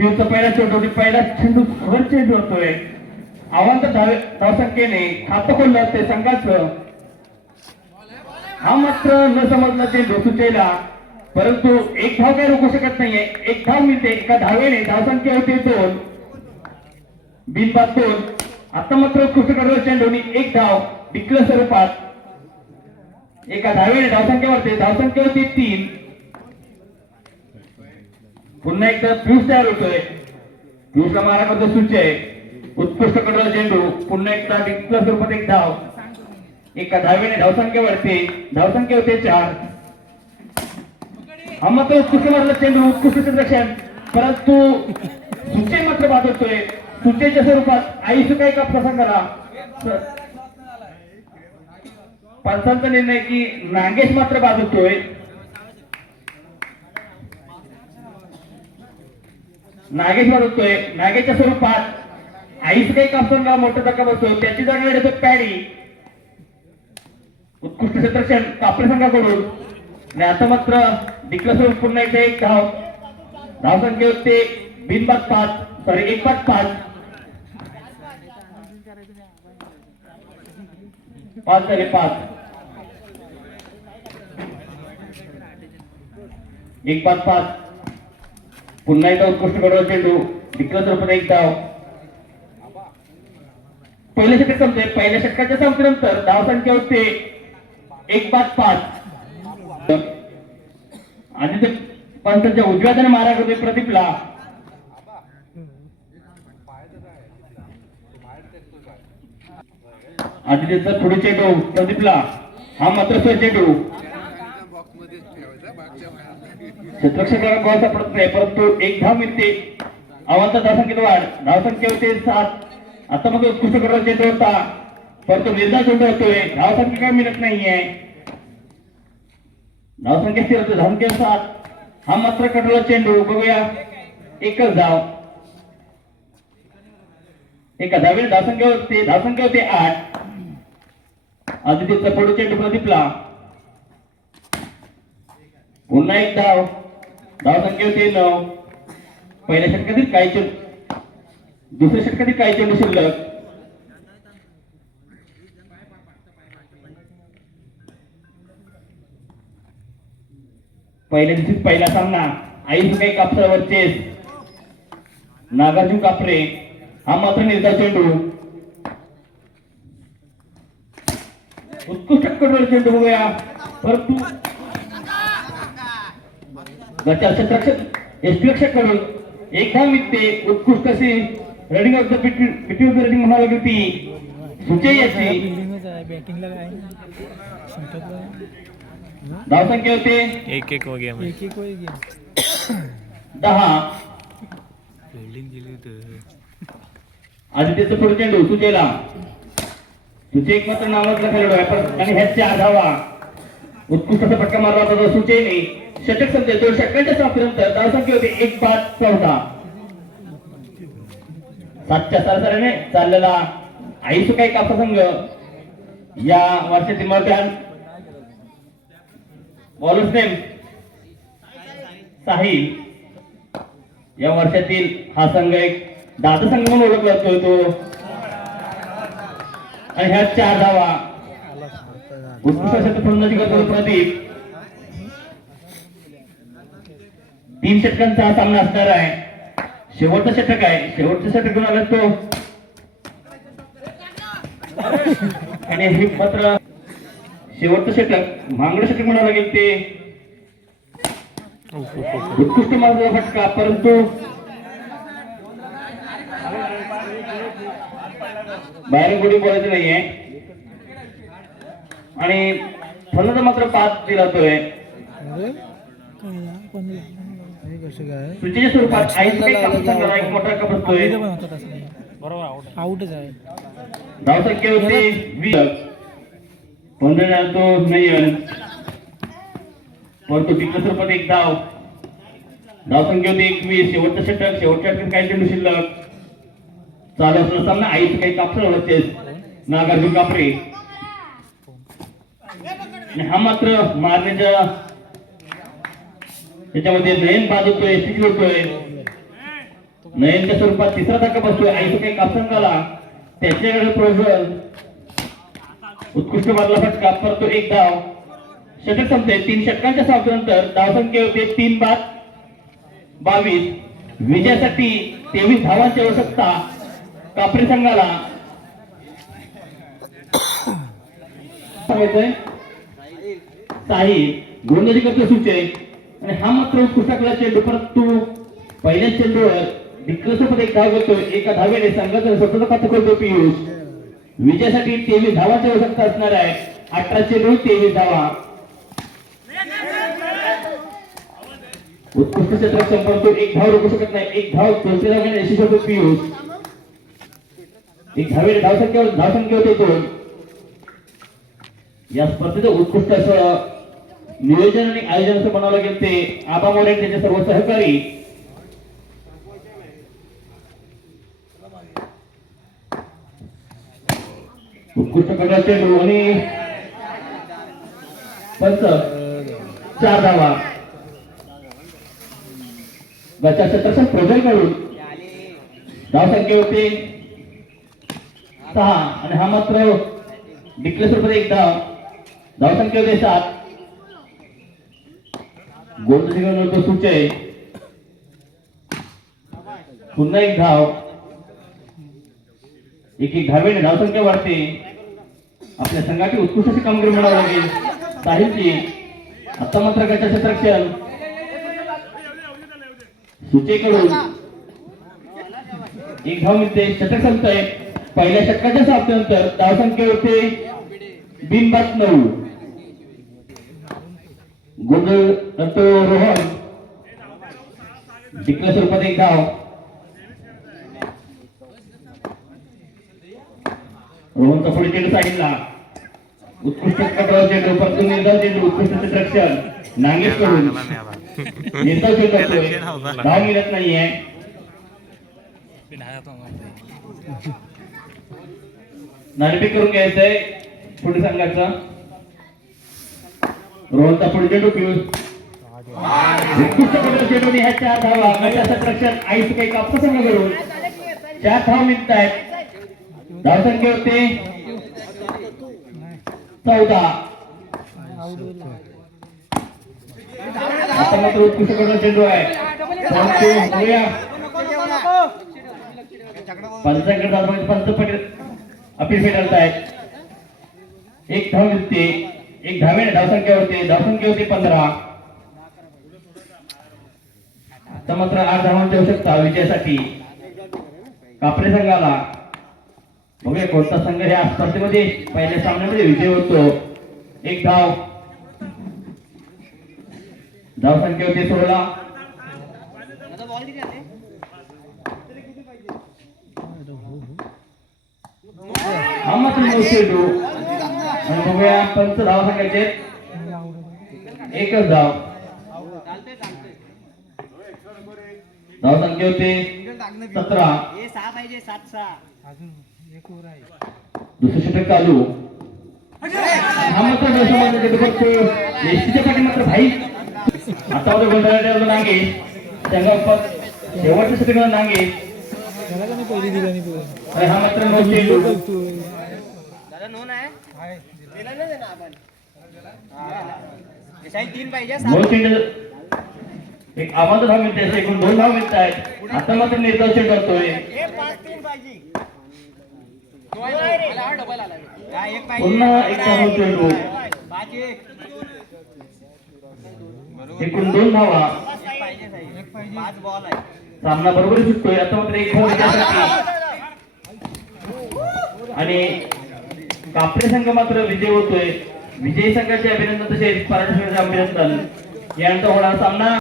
पिऊचा पहिला चेंडू पहिला चेंडू वर चेंडू होतोय आव्हान धाव धावसंख्येने खाप खोललं ते संघाचं. हा मात्र न समजला चेंडू सुचेला परंतु एक धाव काय रोखू शकत नाहीये. एक धाव मिळते एका धावेने धावसंख्या होते दोन. बिनबाद दोन. आता मात्र उत्कृष्ट कडवळ चेंडूनी एक धाव डिक्लेअर स्वरूपात. एका धावेने धावसंख्या वाढते धावसंख्या होती तीन. पुन्हा एकदा पियुष तयार होतोय. पियुषला मारा करतो सुचय उत्कृष्ट कडला चेंडू पुन्हा एकदा डिक्लेअर स्वरूपात एक धाव. एका धावेने धावसंख्या वाढते धावसंख्या होते चार. हा मात्र उत्कृष्ट मारला चेंडू उत्कृष्ट संरक्षण परंतु सुचे मात्र बाद होतोय. सुचेच्या स्वरूपात आई सुकाई का प्रसंगाला पंचांचा निर्णय की नागेश मात्र बाद होतोय. नागेश बाद होतोय नागेच्या स्वरूपात आईस काही कापसांना मोठा धक्का बसतो त्याची जागा येतो पॅडी. उत्कृष्ट क्षेत्रक्षण कापडे संघाकडून. आणि आता मात्र डिक्ला स्वरूप पुन्हा एकदा एक धाव. धाव संख्या होते बिनबाद पाच. सॉरी एक पाच पाच. पाच झाले पाच. एक पाच पाच. पुन्हा एकदा उत्कृष्ट कडवा चेंडू. विक्रम स्वरूपात एक धाव पहिल्या षटक संपते पहिल्या षटकाच्या संपल्यानंतर धाव संख्या होते. एक पाच. पाच आदित्य पंतांच्या उजव्या हाताने मारा करतोय प्रदीपला. आदित्यचा पुढे चेंडू. प्रदीपला. हा मात्र चेंडू. क्षेत्रक्षकाला बॉल सापडत नाही परंतु एक धाव मिळते अवांचा धावसंख्येत वाढ. धावसंख्या होते सात. आता मग उत्कृष्ट करायला चेंडू होता परंतु निर्धार चेंडू होतोय धावसंख्या काय मिळत नाहीये. धावसंख्या स्थिर होते. धावसंख्या सात. हा मात्र कटला चेंडू. बघूया. एकच धाव. एका धावेने धावसंख्या होते. धावसंख्या होते आठ. आदित्य चपडू चेंडू प्रदीपला. पुन्हा एक धाव. धावसंख्या होती नऊ. पहिल्या षटकातील काही चेंडू दुसऱ्या षटकातील काही चेंडू म्हणजे शिल्लक. पहिल्या दिवशी पहिला सामना. आई काही कापसावर चेस नागार्जुन कापरे. हा मात्र निर्धार चेंडू. उत्कृष्ट कडवळ चेंडू बघूया. परंतु गटार क्षेत्ररक्षक एसटी रक्षककडून एकदा मिळते उत्कृष्ट अशी running of the between running म्हणावी लागेल ती सुचे याची धावसंख्या होते? एक एक हो गया एक एक होईल गेम दहा. बिल्डिंग गेली तर. आदित्यचं पुढे चेंडू सुचेला. सुचे एक मात्र नावातला खेळाडू आहे पण आणि ह्या चार धावा. उत्कृष्ट असा फटका मारला होता सुचेने षटक संख्या दोन षटकांच्या समाप्तीनंतर धावसंख्या होती एक पाच चौदा. सातच्या सरासरीने चाललेला आई सुकाई कापसा संघ या वर्षातील मध्यान बॉलर्स नेम साहिल या वर्षातील हा संघ एक दादा संघ म्हणून ओळखला जातोय तो आणि ह्या चार धावा. उत्कृष्ट प्रदीप तीन षटकांचा हा सामना असणार आहे. शेवटचा षटक आहे. शेवटचा षटक आला तो? आणि हे मात्र शेवटचं षटक. मांगड षटक म्हणावं लागेल ते. उत्कृष्ट मार्ग फटका परंतु बाहेर गोडी बोलायचं नाहीये. आणि फलंद मात्र पाच दिला तोय. हे कसं काय? स्वरूपात काही संघाला एक मोठा का बसतोय इथं पण होतं तसं. नाही बरोबर आउट आउटच आहे. धावसंख्या होते वीस. पंधरा तो? नयन परंतु टिकट स्वरूपात एक धाव धावसंख्या होती एकवीस. शेवटचं षटक. शेवटच्या षटकात काही चेंडू शिल्लक? चालू असलेला सामना आईच काही कापसा ओळखतेस नागार्जुन कापरे. हा मात्र नयनच्या स्वरूपात तिसरा धक्का बसतोय आईसुके कापसंगाला त्याच्याकडे प्रोजल उत्कृष्ट मारला फटका परतो एक धाव षटक संपते तीन षटकांच्या सामन्यानंतर धावसंख्या होते तीन बाद. बावीस. विजयासाठी तेवीस धावांची आवश्यकता कापरी संघाला. सांगायचंय साहिल गोंधळी करतो सुचे आणि हा मात्र कुटाकला चेंडू परंतु पहिल्या चेंडूवर दिग्गजपद एक धाव करतो एका धावेने संघाचा स्वतःचा खातं करतो पियुष. विजयासाठी तेवीस धावाची आवश्यकता असणार आहे. अठरा चेंडू तेवीस धावा. उत्कृष्ट क्षेत्रात संपर्क एक धाव रोखू शकत नाही. एक धाव दोनशे धाव यशस्वी होतो पियुष. एक धावेने धावसंख्या धावसंख्या होते दोन या स्पर्धेचं उत्कृष्ट असं नियोजन आणि आयोजन असं म्हणावं गेलं ते आबा मोरे त्यांचे सर्व सहकारी. उत्कृष्ट प्रकारचे चेंडू पंच चार धावा. बच्चा शतरक्षण प्रोजेक्ट काढून धावसंख्या होते. सहा आणि हा मात्र डिक्लेअर स्वरूपात एक धाव धावसंख्या होते सात. गोलंदाजी सुच आहे पुन्हा एक धाव. एक एक धावेने धावसंख्या वाढते. आपल्या संघाची उत्कृष्ट अशी कामगिरी म्हणावी लागेल. साहिलची आता मात्र गटाचे क्षेत्रक्षण सुचेकडून एक धाव मिळते. शतक आहे पहिल्या षटकाच्या सामन्यानंतर धावसंख्या होते बिनबाद नऊ. गोंधळ करतो रोहन टिकल्या स्वरूपात एक धाव रोहनचा पुढे चेंडू साईडला. उत्कृष्ट कटराव चेंडू परंतु निर्धाव चेंडू उत्कृष्ट क्षेत्रक्षण नांगेशकडून निर्धाव चेंडू असतोय धाव मिळत नाहीये. नाणेफेक करून घ्यायचंय. पुढे संघाचा रोहनचा आपण चेंडू पिऊस उत्कृष्ट कटराव चेंडू ह्या चार धावा. गटाचं रक्षण आईस काही कापसा करून चार धाव मिळत आहेत. धावसंख्या होते चौदा. आता मात्र उत्कृष्ट करून चेंडू आहे. परंतु पंच पटेल अपील फेटाळत आहेत एक धाव मिळते एक धावेने धावसंख्या होते धावसंख्या होती पंधरा आता मात्र आठ धावांची आवश्यकता, विजयासाठी. कापरे संघाला. बघूया कोणता संघ ह्या स्पर्धेमध्ये पहिल्या सामन्यामध्ये विजय होतो. एक धाव. धाव संख्या होती सोळा. हा मात्र बघूया पंच धाव सांगायचे एकच धाव धाव संख्या होते सतरा. हे सहा सात सहा दुसरं षटक चालू हा मात्र बघतो एसटीच्या पाठी मात्र भाई. आता मात्र गोंधळ नांगे. संघ शेवटच्या षटकाला नांगे. हा मात्र नऊ चेंडू दादा नोन आहे दिला नाही ना आपण हा. साई तीन पाहिजे सात नऊ चेंडू एक आवाज धाव मिळते एकूण दोन धाव मिळत आहेत. आता मात्र चेंडू करतोय. पुन्हा एक धाव एक. एकूण दोन धावा. सामना बरोबर सुटतोय. आता मात्र एक धाव आणि कापडे संघ मात्र विजय होतोय. विजयी संघाचे अभिनंदन तसेच पराठा संघाचे अभिनंदन यानंतर होणार सामना.